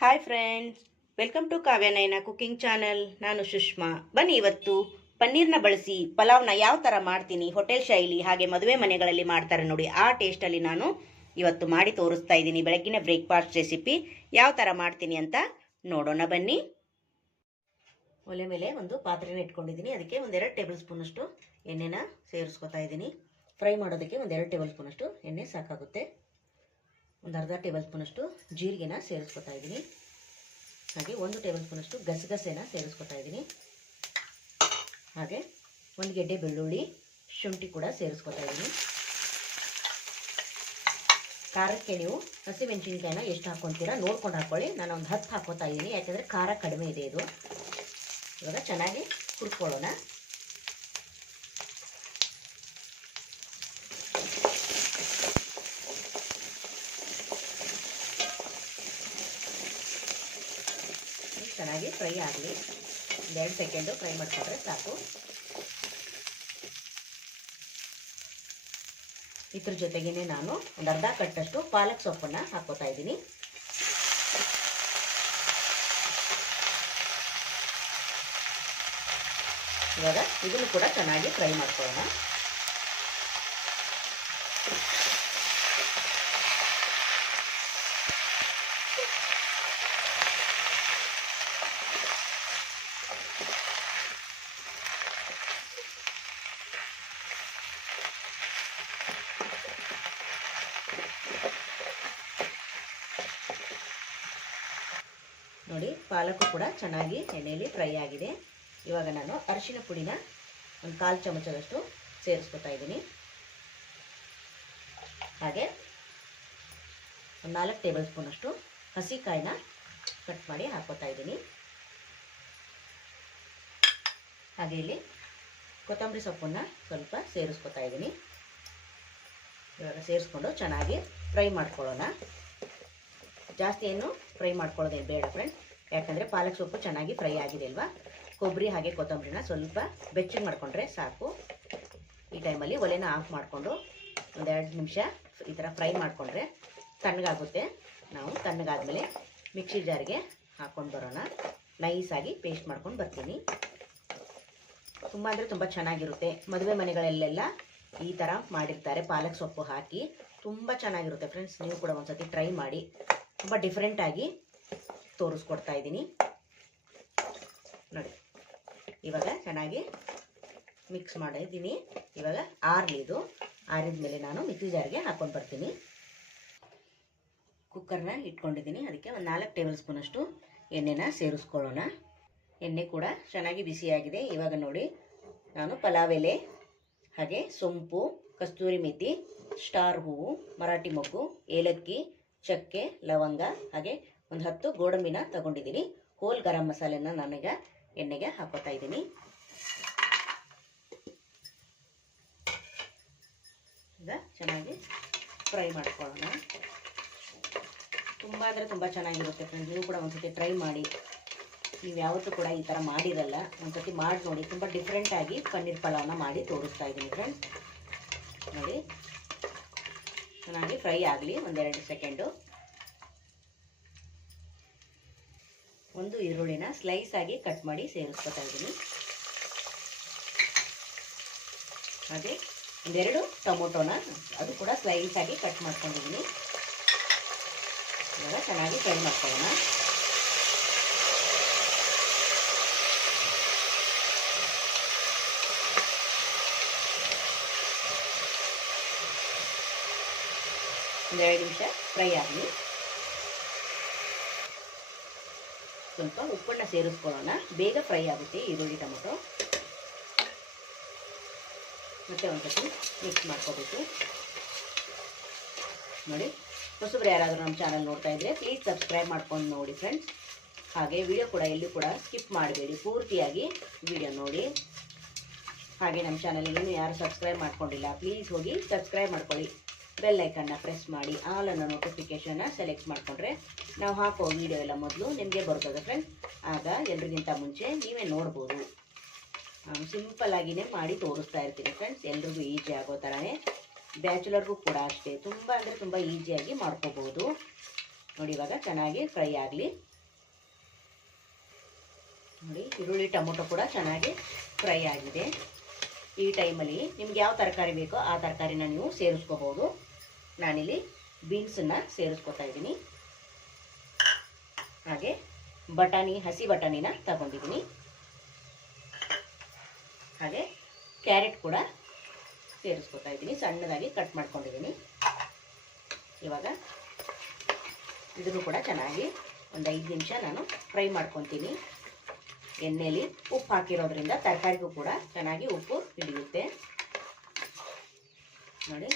Hi friends, welcome to Kavya Naina cooking channel. ನಾನು ಸುಷ್ಮಾ. ಬನ್ನಿ ಇವತ್ತು ಪನ್ನೀರ್ನ ಬಳಸಿ ಪಲಾವ್ನ ಯಾವ ಥರ ಮಾಡ್ತೀನಿ, ಹೋಟೆಲ್ ಶೈಲಿ ಹಾಗೆ ಮದುವೆ ಮನೆಗಳಲ್ಲಿ ಮಾಡ್ತಾರೆ ನೋಡಿ, ಆ ಟೇಸ್ಟಲ್ಲಿ ನಾನು ಇವತ್ತು ಮಾಡಿ ತೋರಿಸ್ತಾ ಇದ್ದೀನಿ. ಬೆಳಗ್ಗಿನ ಬ್ರೇಕ್ಫಾಸ್ಟ್ ರೆಸಿಪಿ ಯಾವ ಥರ ಮಾಡ್ತೀನಿ ಅಂತ ನೋಡೋಣ ಬನ್ನಿ. ಒಲೆ ಮೇಲೆ ಒಂದು ಪಾತ್ರೆನ ಇಟ್ಕೊಂಡಿದ್ದೀನಿ. ಅದಕ್ಕೆ ಒಂದೆರಡು ಟೇಬಲ್ ಸ್ಪೂನಷ್ಟು ಎಣ್ಣೆನ ಸೇರಿಸ್ಕೊತಾ ಇದ್ದೀನಿ. ಫ್ರೈ ಮಾಡೋದಕ್ಕೆ ಒಂದೆರಡು ಟೇಬಲ್ ಸ್ಪೂನಷ್ಟು ಎಣ್ಣೆ ಸಾಕಾಗುತ್ತೆ. ಒಂದು ಅರ್ಧ ಟೇಬಲ್ ಸ್ಪೂನಷ್ಟು ಜೀರಿಗೆನ ಸೇರಿಸ್ಕೊತಾ ಇದ್ದೀನಿ. ಹಾಗೆ 1 ಟೇಬಲ್ ಸ್ಪೂನಷ್ಟು ಗಸಗಸೆನ ಸೇರಿಸ್ಕೊತಾ ಇದ್ದೀನಿ. ಹಾಗೆ 1 ಗೆಡ್ಡೆ ಬೆಳ್ಳುಳ್ಳಿ, ಶುಂಠಿ ಕೂಡ ಸೇರಿಸ್ಕೊತಾ ಇದ್ದೀನಿ. ಖಾರಕ್ಕೆ ನೀವು ಹಸಿಮೆಣಸಿನ್ಕಾಯಿನ ಎಷ್ಟು ಹಾಕ್ಕೊತೀರಾ ನೋಡ್ಕೊಂಡು ಹಾಕ್ಕೊಳ್ಳಿ. ನಾನು ಒಂದು 10 ಹಾಕೋತಾ ಇದ್ದೀನಿ, ಯಾಕಂದರೆ ಖಾರ ಕಡಿಮೆ ಇದೆ ಇದು. ಇವಾಗ ಚೆನ್ನಾಗಿ ಹುರ್ಕೊಳ್ಳೋಣ. ಚೆನ್ನಾಗಿ ಫ್ರೈ ಆಗಲಿ. 2 ಸೆಕೆಂಡು ಫ್ರೈ ಮಾಡಿಕೊಂಡ್ರೆ ಸಾಕು. ಇದ್ರ ಜೊತೆಗೇನೆ ನಾನು ಒಂದು ಅರ್ಧ ಕಟ್ಟಷ್ಟು ಪಾಲಕ್ ಸೊಪ್ಪನ್ನು ಹಾಕೋತಾ ಇದ್ದೀನಿ. ಇವಾಗ ಇದನ್ನು ಕೂಡ ಚೆನ್ನಾಗಿ ಫ್ರೈ ಮಾಡ್ಕೊಳ್ಳೋಣ. ನೋಡಿ, ಪಾಲಕು ಕೂಡ ಚೆನ್ನಾಗಿ ಎಣ್ಣೆಯಲ್ಲಿ ಫ್ರೈ ಆಗಿದೆ. ಇವಾಗ ನಾನು ಅರಿಶಿನ ಪುಡಿನ ಒಂದು 1/4 ಚಮಚದಷ್ಟು ಸೇರಿಸ್ಕೊತಾ ಇದ್ದೀನಿ. ಹಾಗೆ ಒಂದು 4 ಟೇಬಲ್ ಸ್ಪೂನಷ್ಟು ಹಸಿಕಾಯಿನ ಕಟ್ ಮಾಡಿ ಹಾಕೋತಾ ಇದ್ದೀನಿ. ಹಾಗೆ ಇಲ್ಲಿ ಕೊತ್ತಂಬರಿ ಸೊಪ್ಪನ್ನು ಸ್ವಲ್ಪ ಸೇರಿಸ್ಕೊತಾ ಇದ್ದೀನಿ. ಇವಾಗ ಸೇರಿಸ್ಕೊಂಡು ಚೆನ್ನಾಗಿ ಫ್ರೈ ಮಾಡ್ಕೊಳ್ಳೋಣ. ಜಾಸ್ತಿ ಏನು ಫ್ರೈ ಮಾಡ್ಕೊಳ್ಳೋದೇನು ಬೇಡ ಫ್ರೆಂಡ್, ಯಾಕಂದರೆ ಪಾಲಕ್ ಸೊಪ್ಪು ಚೆನ್ನಾಗಿ ಫ್ರೈ ಆಗಿದೆ ಅಲ್ವಾ. ಕೊಬ್ಬರಿ ಹಾಗೆ ಕೊತ್ತಂಬರಿನ ಸ್ವಲ್ಪ ಬೆಚ್ಚಗೆ ಮಾಡಿಕೊಂಡ್ರೆ ಸಾಕು. ಈ ಟೈಮಲ್ಲಿ ಒಲೆನ ಆಫ್ ಮಾಡಿಕೊಂಡು ಒಂದು 2 ನಿಮಿಷ ಈ ಥರ ಫ್ರೈ ಮಾಡಿಕೊಂಡ್ರೆ ತಣ್ಣಗಾಗುತ್ತೆ. ನಾವು ತಣ್ಣಗಾದ್ಮೇಲೆ ಮಿಕ್ಸಿ ಜಾರ್ಗೆ ಹಾಕ್ಕೊಂಡು ಬರೋಣ. ನೈಸಾಗಿ ಪೇಸ್ಟ್ ಮಾಡ್ಕೊಂಡು ಬರ್ತೀನಿ. ತುಂಬ ಅಂದರೆ ತುಂಬ ಚೆನ್ನಾಗಿರುತ್ತೆ. ಮದುವೆ ಮನೆಗಳಲ್ಲೆಲ್ಲ ಈ ಥರ ಮಾಡಿರ್ತಾರೆ, ಪಾಲಕ್ ಸೊಪ್ಪು ಹಾಕಿ. ತುಂಬ ಚೆನ್ನಾಗಿರುತ್ತೆ ಫ್ರೆಂಡ್ಸ್. ನೀವು ಕೂಡ ಒಂದ್ಸತಿ ಟ್ರೈ ಮಾಡಿ. ತುಂಬ ಡಿಫ್ರೆಂಟಾಗಿ ತೋರಿಸ್ಕೊಡ್ತಾ ಇದ್ದೀನಿ ನೋಡಿ. ಇವಾಗ ಚೆನ್ನಾಗಿ ಮಿಕ್ಸ್ ಮಾಡಿದ್ದೀನಿ. ಇವಾಗ ಆರಿದ ಮೇಲೆ ನಾನು ಮಿಕ್ಸಿ ಜಾರ್ಗೆ ಹಾಕ್ಕೊಂಡು ಬರ್ತೀನಿ. ಕುಕ್ಕರ್ನ ಇಟ್ಕೊಂಡಿದ್ದೀನಿ. ಅದಕ್ಕೆ ಒಂದು 4 ಟೇಬಲ್ ಸ್ಪೂನಷ್ಟು ಎಣ್ಣೆನ ಸೇರಿಸ್ಕೊಳ್ಳೋಣ. ಎಣ್ಣೆ ಕೂಡ ಚೆನ್ನಾಗಿ ಬಿಸಿಯಾಗಿದೆ. ಇವಾಗ ನೋಡಿ, ನಾನು ಪಲಾವ್ ಎಲೆ ಹಾಗೆ ಸೊಂಪು, ಕಸ್ತೂರಿ ಮೆಥಿ, ಸ್ಟಾರ್ ಹೂವು, ಮರಾಠಿ ಮೊಗ್ಗು, ಏಲಕ್ಕಿ, ಚಕ್ಕೆ, ಲವಂಗ ಹಾಗೆ ಒಂದು 10 ಗೋಡಂಬಿನ ತಗೊಂಡಿದ್ದೀನಿ. ಹೋಲ್ ಗರಂ ಮಸಾಲೆನ ನಾನೀಗ ಎಣ್ಣೆಗೆ ಹಾಕೋತಾ ಇದ್ದೀನಿ. ಈಗ ಚೆನ್ನಾಗಿ ಫ್ರೈ ಮಾಡ್ಕೊಳ್ಳೋಣ. ತುಂಬ ಅಂದರೆ ತುಂಬ ಚೆನ್ನಾಗಿರುತ್ತೆ ಫ್ರೆಂಡ್ಸ್. ನೀವು ಕೂಡ ಒಂದ್ಸತಿ ಟ್ರೈ ಮಾಡಿ. ನೀವು ಯಾವತ್ತೂ ಕೂಡ ಈ ಥರ ಮಾಡಿರಲ್ಲ, ಒಂದ್ಸತಿ ಮಾಡಿ ನೋಡಿ. ತುಂಬ ಡಿಫ್ರೆಂಟಾಗಿ ಪನ್ನೀರ್ ಪಲಾವ್ನ ಮಾಡಿ ತೋರಿಸ್ತಾ ಇದ್ದೀನಿ ಫ್ರೆಂಡ್ಸ್. ನೋಡಿ, ಚೆನ್ನಾಗಿ ಫ್ರೈ ಆಗಲಿ. 1-2 ಸೆಕೆಂಡು. ಒಂದು ಈರುಳ್ಳಿನ ಸ್ಲೈಸ್ ಆಗಿ ಕಟ್ ಮಾಡಿ ಸೇರಿಸ್ಕೊತಾ ಇದ್ದೀನಿ. ಹಾಗೆ 2 ಟೊಮೊಟೊನ ಅದು ಕೂಡ ಸ್ಲೈಸ್ ಆಗಿ ಕಟ್ ಮಾಡ್ಕೊಂಡಿದ್ದೀನಿ. ಇವಾಗ ಚೆನ್ನಾಗಿ ಫ್ರೈ ಮಾಡ್ಕೊಳ್ಳೋಣ. ಒಂದು 2 ನಿಮಿಷ ಫ್ರೈ ಆಗಲಿ. ಸ್ವಲ್ಪ ಉಪ್ಪನ್ನು ಸೇರಿಸ್ಕೊಳ್ಳೋಣ. ಬೇಗ ಫ್ರೈ ಆಗುತ್ತೆ ಈರುಳ್ಳಿ ಟೊಮೊಟೊ. ಮತ್ತೆ ಒಂದ್ಸತಿ ಮಿಕ್ಸ್ ಮಾಡ್ಕೋಬೇಕು ನೋಡಿ. ಹೊಸಬ್ರು ಯಾರಾದರೂ ನಮ್ಮ ಚಾನಲ್ ನೋಡ್ತಾ ಇದ್ರೆ ಪ್ಲೀಸ್ ಸಬ್ಸ್ಕ್ರೈಬ್ ಮಾಡ್ಕೊಂಡು ನೋಡಿ ಫ್ರೆಂಡ್ಸ್. ಹಾಗೆ ವಿಡಿಯೋ ಕೂಡ ಎಲ್ಲೂ ಕೂಡ ಸ್ಕಿಪ್ ಮಾಡಬೇಡಿ, ಪೂರ್ತಿಯಾಗಿ ವಿಡಿಯೋ ನೋಡಿ. ಹಾಗೆ ನಮ್ಮ ಚಾನಲ್ಗೆ ಇನ್ನೂ ಯಾರು ಸಬ್ಸ್ಕ್ರೈಬ್ ಮಾಡ್ಕೊಂಡಿಲ್ಲ ಪ್ಲೀಸ್ ಹೋಗಿ ಸಬ್ಸ್ಕ್ರೈಬ್ ಮಾಡ್ಕೊಳ್ಳಿ. ಬೆಲ್ ಐಕನ್ನ ಪ್ರೆಸ್ ಮಾಡಿ ಆಲ್ ಅನ್ನೋ ನೋಟಿಫಿಕೇಷನ್ನ ಸೆಲೆಕ್ಟ್ ಮಾಡಿಕೊಂಡ್ರೆ ನಾವು ಹಾಕೋ ವಿಡಿಯೋ ಎಲ್ಲ ಮೊದಲು ನಿಮಗೆ ಬರ್ತದೆ ಫ್ರೆಂಡ್ಸ್. ಆಗ ಎಲ್ರಿಗಿಂತ ಮುಂಚೆ ನೀವೇ ನೋಡ್ಬೋದು. ಸಿಂಪಲ್ಲಾಗಿಯೇ ಮಾಡಿ ತೋರಿಸ್ತಾ ಇರ್ತೀನಿ ಫ್ರೆಂಡ್ಸ್. ಎಲ್ರಿಗೂ ಈಸಿ ಆಗೋ ಥರನೇ ಬ್ಯಾಚುಲರ್ಗೂ ಕೂಡ ಅಷ್ಟೇ ತುಂಬ ಅಂದರೆ ತುಂಬ ಈಸಿಯಾಗಿ ಮಾಡ್ಕೋಬಹುದು. ನೋಡಿ ಇವಾಗ ಚೆನ್ನಾಗಿ ಫ್ರೈ ಆಗಲಿ. ನೋಡಿ ಈರುಳ್ಳಿ ಟೊಮೊಟೊ ಕೂಡ ಚೆನ್ನಾಗಿ ಫ್ರೈ ಆಗಿದೆ. ಈ ಟೈಮಲ್ಲಿ ನಿಮ್ಗೆ ಯಾವ ತರಕಾರಿ ಬೇಕೋ ಆ ತರಕಾರಿನ ನೀವು ಸೇರಿಸ್ಕೋಬೋದು. ನಾನಿಲ್ಲಿ ಬೀನ್ಸನ್ನು ಸೇರಿಸ್ಕೊತಾ ಇದ್ದೀನಿ. ಹಾಗೆ ಬಟಾಣಿ, ಹಸಿ ಬಟಾಣಿನ ತಗೊಂಡಿದ್ದೀನಿ. ಹಾಗೆ ಕ್ಯಾರೆಟ್ ಕೂಡ ಸೇರಿಸ್ಕೊತಾ ಇದ್ದೀನಿ, ಸಣ್ಣದಾಗಿ ಕಟ್ ಮಾಡ್ಕೊಂಡಿದ್ದೀನಿ. ಇವಾಗ ಇದನ್ನು ಕೂಡ ಚೆನ್ನಾಗಿ ಒಂದು 5 ನಿಮಿಷ ನಾನು ಫ್ರೈ ಮಾಡ್ಕೊತೀನಿ. ಎಣ್ಣೆಯಲ್ಲಿ ಉಪ್ಪು ಹಾಕಿರೋದ್ರಿಂದ ತರಕಾರಿಗೂ ಕೂಡ ಚೆನ್ನಾಗಿ ಉಪ್ಪು ಹಿಡಿಯುತ್ತೆ. ನೋಡಿ,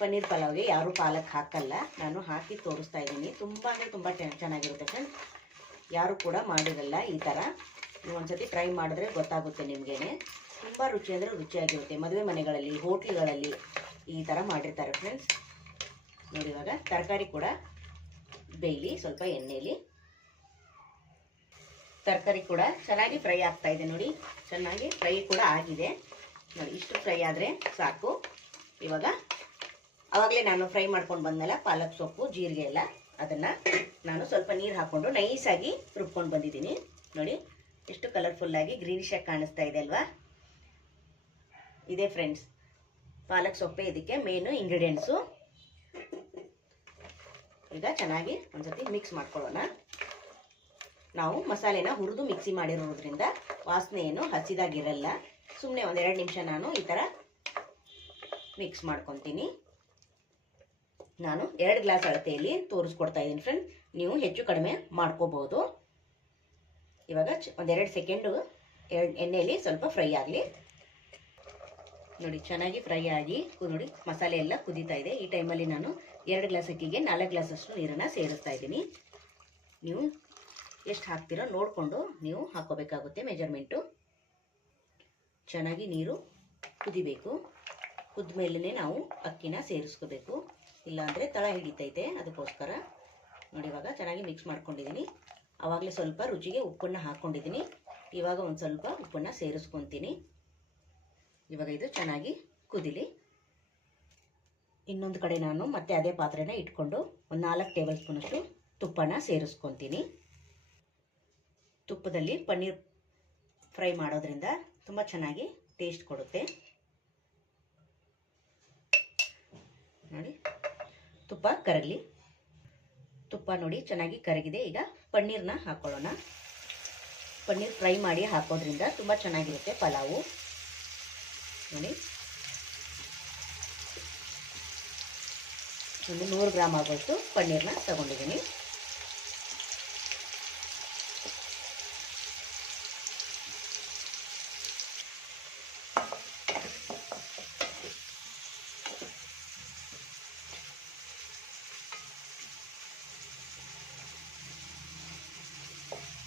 ಪನ್ನೀರ್ ಪಲಾವ್ಗೆ ಯಾರೂ ಪಾಲಕ್ ಹಾಕಲ್ಲ, ನಾನು ಹಾಕಿ ತೋರಿಸ್ತಾ ಇದ್ದೀನಿ. ತುಂಬ ಅಂದರೆ ತುಂಬ ಚೆನ್ನಾಗಿರುತ್ತೆ ಫ್ರೆಂಡ್ಸ್. ಯಾರು ಕೂಡ ಮಾಡಿರಲ್ಲ ಈ ಥರ. ನೀವು ಒಂದ್ಸತಿ ಟ್ರೈ ಮಾಡಿದ್ರೆ ಗೊತ್ತಾಗುತ್ತೆ ನಿಮಗೇನೆ. ತುಂಬ ರುಚಿ ಅಂದರೆ ರುಚಿಯಾಗಿರುತ್ತೆ. ಮದುವೆ ಮನೆಗಳಲ್ಲಿ, ಹೋಟ್ಲುಗಳಲ್ಲಿ ಈ ಥರ ಮಾಡಿರ್ತಾರೆ ಫ್ರೆಂಡ್ಸ್. ನೋಡಿ ಇವಾಗ ತರಕಾರಿ ಕೂಡ ಬೇಯಲಿ ಸ್ವಲ್ಪ ಎಣ್ಣೆಯಲ್ಲಿ. ತರಕಾರಿ ಕೂಡ ಚೆನ್ನಾಗಿ ಫ್ರೈ ಆಗ್ತಾ ಇದೆ. ನೋಡಿ, ಚೆನ್ನಾಗಿ ಫ್ರೈ ಕೂಡ ಆಗಿದೆ. ನೋಡಿ, ಇಷ್ಟು ಫ್ರೈ ಆದರೆ ಸಾಕು. ಇವಾಗ ಆವಾಗಲೇ ನಾನು ಫ್ರೈ ಮಾಡ್ಕೊಂಡು ಬಂದಲ್ಲ ಪಾಲಕ್ ಸೊಪ್ಪು, ಜೀರಿಗೆ ಎಲ್ಲ, ಅದನ್ನು ನಾನು ಸ್ವಲ್ಪ ನೀರು ಹಾಕ್ಕೊಂಡು ನೈಸಾಗಿ ರುಬ್ಕೊಂಡು ಬಂದಿದ್ದೀನಿ. ನೋಡಿ ಎಷ್ಟು ಕಲರ್ಫುಲ್ಲಾಗಿ ಗ್ರೀನಿಶಾಗಿ ಕಾಣಿಸ್ತಾ ಇದೆ ಅಲ್ವಾ? ಇದೆ ಫ್ರೆಂಡ್ಸ್, ಪಾಲಕ್ ಸೊಪ್ಪೆ ಇದಕ್ಕೆ ಮೇನು ಇಂಗ್ರೀಡಿಯೆಂಟ್ಸು. ಈಗ ಚೆನ್ನಾಗಿ ಒಂದ್ಸತಿ ಮಿಕ್ಸ್ ಮಾಡ್ಕೊಳ್ಳೋಣ. ನಾವು ಮಸಾಲೆನ ಹುರಿದು ಮಿಕ್ಸಿ ಮಾಡಿರೋದ್ರಿಂದ ವಾಸನೆ ಏನು ಹಸಿದಾಗಿರಲ್ಲ. ಸುಮ್ಮನೆ 1-2 ನಿಮಿಷ ನಾನು ಈ ಥರ ಮಿಕ್ಸ್ ಮಾಡ್ಕೊತೀನಿ. ನಾನು 2 ಗ್ಲಾಸ್ ಅಳತೆಯಲ್ಲಿ ತೋರಿಸ್ಕೊಡ್ತಾ ಇದ್ದೀನಿ ಫ್ರೆಂಡ್. ನೀವು ಹೆಚ್ಚು ಕಡಿಮೆ ಮಾಡ್ಕೋಬಹುದು. ಇವಾಗ 1-2 ಸೆಕೆಂಡು ಎಣ್ಣೆಯಲ್ಲಿ ಸ್ವಲ್ಪ ಫ್ರೈ ಆಗಲಿ. ನೋಡಿ ಚೆನ್ನಾಗಿ ಫ್ರೈ ಆಗಿ ನೋಡಿ ಮಸಾಲೆ ಎಲ್ಲ ಕುದೀತಾ ಇದೆ. ಈ ಟೈಮಲ್ಲಿ ನಾನು 2 ಗ್ಲಾಸ್ ಅಕ್ಕಿಗೆ 4 ಗ್ಲಾಸಷ್ಟು ನೀರನ್ನು ಸೇರಿಸ್ತಾ ಇದ್ದೀನಿ. ನೀವು ಎಷ್ಟು ಹಾಕ್ತೀರೋ ನೋಡಿಕೊಂಡು ನೀವು ಹಾಕೋಬೇಕಾಗುತ್ತೆ ಮೆಜರ್ಮೆಂಟು. ಚೆನ್ನಾಗಿ ನೀರು ಕುದಿಬೇಕು. ಕುದ್ದ ಮೇಲೇ ನಾವು ಅಕ್ಕಿನ ಸೇರಿಸ್ಕೋಬೇಕು, ಇಲ್ಲಾಂದರೆ ತಳ ಹಿಡಿತೈತೆ. ಅದಕ್ಕೋಸ್ಕರ ನೋಡಿ ಇವಾಗ ಚೆನ್ನಾಗಿ ಮಿಕ್ಸ್ ಮಾಡ್ಕೊಂಡಿದ್ದೀನಿ. ಆವಾಗಲೇ ಸ್ವಲ್ಪ ರುಚಿಗೆ ಉಪ್ಪನ್ನು ಹಾಕ್ಕೊಂಡಿದ್ದೀನಿ. ಇವಾಗ ಒಂದು ಸ್ವಲ್ಪ ಉಪ್ಪನ್ನು ಸೇರಿಸ್ಕೊತೀನಿ. ಇವಾಗ ಇದು ಚೆನ್ನಾಗಿ ಕುದಿಲಿ. ಇನ್ನೊಂದು ಕಡೆ ನಾನು ಮತ್ತೆ ಅದೇ ಪಾತ್ರೆನ ಇಟ್ಕೊಂಡು ಒಂದು 4 ಟೇಬಲ್ ಸ್ಪೂನಷ್ಟು ತುಪ್ಪನ ಸೇರಿಸ್ಕೊತೀನಿ. ತುಪ್ಪದಲ್ಲಿ ಪನ್ನೀರ್ ಫ್ರೈ ಮಾಡೋದ್ರಿಂದ ತುಂಬ ಚೆನ್ನಾಗಿ ಟೇಸ್ಟ್ ಕೊಡುತ್ತೆ. ನೋಡಿ ತುಪ್ಪ ಕರಗಲಿ. ತುಪ್ಪ ನೋಡಿ ಚೆನ್ನಾಗಿ ಕರಗಿದೆ. ಈಗ ಪನ್ನೀರ್ನ ಹಾಕ್ಕೊಳ್ಳೋಣ. ಪನ್ನೀರ್ ಫ್ರೈ ಮಾಡಿ ಹಾಕೋದ್ರಿಂದ ತುಂಬ ಚೆನ್ನಾಗಿರುತ್ತೆ ಪಲಾವು. ನೋಡಿ ಒಂದು 100 ಗ್ರಾಮ್ ಆಗೋಷ್ಟು ಪನ್ನೀರ್ನ ತಗೊಂಡಿದ್ದೀನಿ.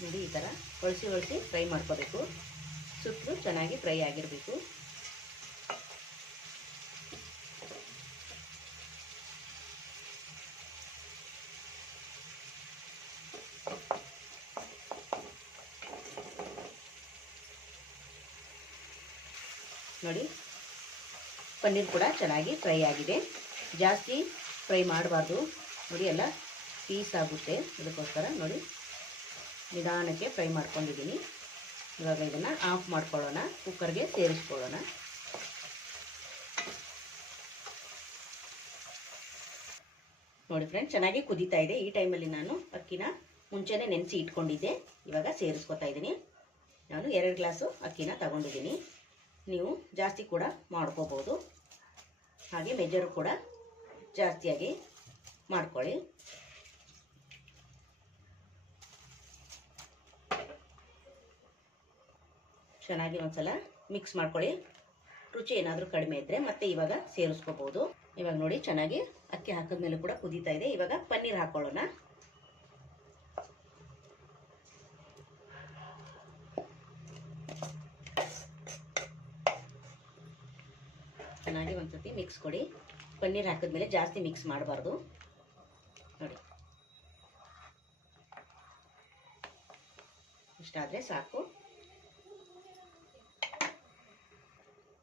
ನೋಡಿ ಈ ಥರ ಒಳಿಸಿ ಫ್ರೈ ಮಾಡ್ಕೋಬೇಕು. ಸುತ್ತಲೂ ಚೆನ್ನಾಗಿ ಫ್ರೈ ಆಗಿರಬೇಕು. ನೋಡಿ ಪನ್ನೀರ್ ಕೂಡ ಚೆನ್ನಾಗಿ ಫ್ರೈ ಆಗಿದೆ. ಜಾಸ್ತಿ ಫ್ರೈ ಮಾಡಬಾರ್ದು, ನೋಡಿ ಎಲ್ಲ ಪೀಸ್ ಆಗುತ್ತೆ. ಅದಕ್ಕೋಸ್ಕರ ನೋಡಿ ನಿಧಾನಕ್ಕೆ ಫ್ರೈ ಮಾಡ್ಕೊಂಡಿದ್ದೀನಿ. ಇವಾಗ ಇದನ್ನು ಆಫ್ ಮಾಡ್ಕೊಳ್ಳೋಣ, ಕುಕ್ಕರ್ಗೆ ಸೇರಿಸ್ಕೊಳ್ಳೋಣ. ನೋಡಿ ಫ್ರೆಂಡ್ಸ್ ಚೆನ್ನಾಗಿ ಕುದೀತಾ ಇದೆ. ಈ ಟೈಮಲ್ಲಿ ನಾನು ಅಕ್ಕಿನ ಮುಂಚೆನೇ ನೆನೆಸಿ ಇಟ್ಕೊಂಡಿದ್ದೆ. ಇವಾಗ ಸೇರಿಸ್ಕೊತಾ ಇದ್ದೀನಿ. ನಾನು 2 ಗ್ಲಾಸು ಅಕ್ಕಿನ ತಗೊಂಡಿದ್ದೀನಿ. ನೀವು ಜಾಸ್ತಿ ಕೂಡ ಮಾಡ್ಕೋಬೋದು. ಹಾಗೆ ಮೆಜರು ಕೂಡ ಜಾಸ್ತಿಯಾಗಿ ಮಾಡ್ಕೊಳ್ಳಿ. ಚೆನ್ನಾಗಿ ಒಂದ್ಸಲ ಮಿಕ್ಸ್ ಮಾಡ್ಕೊಳ್ಳಿ. ರುಚಿ ಏನಾದರೂ ಕಡಿಮೆ ಇದ್ದರೆ ಮತ್ತೆ ಇವಾಗ ಸೇರಿಸ್ಕೋಬೋದು. ಇವಾಗ ನೋಡಿ ಚೆನ್ನಾಗಿ ಅಕ್ಕಿ ಹಾಕಿದ್ಮೇಲೆ ಕೂಡ ಕುದೀತಾ ಇದೆ. ಇವಾಗ ಪನ್ನೀರ್ ಹಾಕೊಳ್ಳೋಣ. ಚೆನ್ನಾಗಿ ಒಂದ್ಸತಿ ಮಿಕ್ಸ್ ಕೊಡಿ. ಪನ್ನೀರ್ ಹಾಕಿದ್ಮೇಲೆ ಜಾಸ್ತಿ ಮಿಕ್ಸ್ ಮಾಡಬಾರ್ದು. ನೋಡಿ ಇಷ್ಟಾದರೆ ಸಾಕು.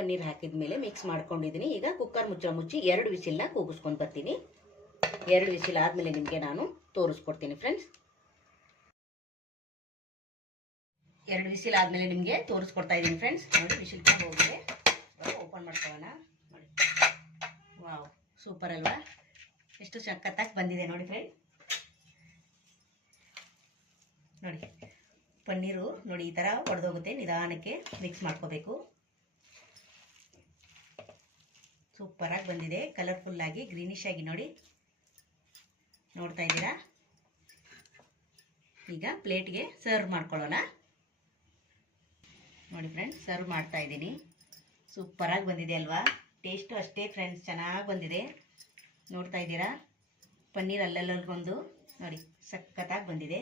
ಪನ್ನೀರ್ ಹಾಕಿದ ಮೇಲೆ ಮಿಕ್ಸ್ ಮಾಡ್ಕೊಂಡಿದ್ದೀನಿ. ಈಗ ಕುಕ್ಕರ್ ಮುಚ್ಚಿ 2 ವಿಸಿಲ್ನ ಕೂಗಿಸ್ಕೊಂಡು ಬರ್ತೀನಿ. 2 ವಿಸಿಲ್ ಆದಮೇಲೆ ನಿಮಗೆ ನಾನು ತೋರಿಸ್ಕೊಡ್ತೀನಿ ಫ್ರೆಂಡ್ಸ್. 2 ವಿಸಿಲ್ ಆದಮೇಲೆ ನಿಮಗೆ ತೋರಿಸ್ಕೊಡ್ತಾ ಇದ್ದೀನಿ ಫ್ರೆಂಡ್ಸ್. ನೋಡಿ ವಿಸಿಲ್ ಹೋಗಿದೆ. ಓಪನ್ ಮಾಡ್ಕೊಳ್ಳೋಣ. ನೋಡಿ, ವಾವ್, ಸೂಪರ್ ಅಲ್ವಾ? ಎಷ್ಟು ಸಖತ್ತಾಗಿ ಬಂದಿದೆ ನೋಡಿ ಫ್ರೆಂಡ್ಸ್. ನೋಡಿ ಪನ್ನೀರು ನೋಡಿ ಈ ಥರ ಒಡೆದೋಗುತ್ತೆ. ನಿಧಾನಕ್ಕೆ ಮಿಕ್ಸ್ ಮಾಡ್ಕೋಬೇಕು. ಸೂಪರಾಗಿ ಬಂದಿದೆ, ಕಲರ್ಫುಲ್ಲಾಗಿ ಗ್ರೀನಿಶ್ ಆಗಿ ನೋಡಿ, ನೋಡ್ತಾ ಇದ್ದೀರಾ? ಈಗ ಪ್ಲೇಟ್ಗೆ ಸರ್ವ್ ಮಾಡ್ಕೊಳ್ಳೋಣ. ನೋಡಿ ಫ್ರೆಂಡ್ಸ್, ಸರ್ವ್ ಮಾಡ್ತಾ ಇದ್ದೀನಿ. ಸೂಪರಾಗಿ ಬಂದಿದೆ ಅಲ್ವಾ? ಟೇಸ್ಟು ಅಷ್ಟೇ ಫ್ರೆಂಡ್ಸ್, ಚೆನ್ನಾಗಿ ಬಂದಿದೆ. ನೋಡ್ತಾ ಇದ್ದೀರಾ? ಪನ್ನೀರ್ ಅಲ್ಲಲ್ಲೊಂದು ನೋಡಿ ಸಖತ್ತಾಗಿ ಬಂದಿದೆ.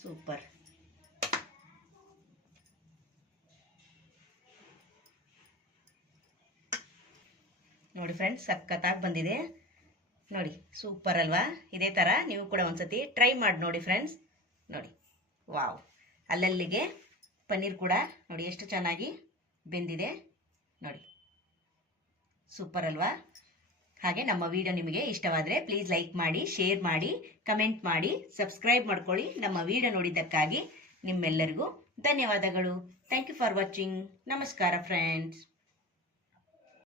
ಸೂಪರ್. ನೋಡಿ ಫ್ರೆಂಡ್ಸ್, ಸಖತ್ತಾಗಿ ಬಂದಿದೆ ನೋಡಿ. ಸೂಪರ್ ಅಲ್ವಾ? ಇದೇ ಥರ ನೀವು ಕೂಡ ಒಂದ್ಸತಿ ಟ್ರೈ ಮಾಡಿ ನೋಡಿ ಫ್ರೆಂಡ್ಸ್. ನೋಡಿ, ವಾವ್, ಅಲ್ಲಲ್ಲಿಗೆ ಪನ್ನೀರ್ ಕೂಡ ನೋಡಿ ಎಷ್ಟು ಚೆನ್ನಾಗಿ ಬೆಂದಿದೆ ನೋಡಿ. ಸೂಪರ್ ಅಲ್ವಾ? ಹಾಗೆ ನಮ್ಮ ವಿಡಿಯೋ ನಿಮಗೆ ಇಷ್ಟವಾದರೆ ಪ್ಲೀಸ್ ಲೈಕ್ ಮಾಡಿ, ಶೇರ್ ಮಾಡಿ, ಕಮೆಂಟ್ ಮಾಡಿ, ಸಬ್ಸ್ಕ್ರೈಬ್ ಮಾಡ್ಕೊಳ್ಳಿ. ನಮ್ಮ ವಿಡಿಯೋ ನೋಡಿದ್ದಕ್ಕಾಗಿ ನಿಮ್ಮೆಲ್ಲರಿಗೂ ಧನ್ಯವಾದಗಳು. Thank you for watching. ನಮಸ್ಕಾರ ಫ್ರೆಂಡ್ಸ್.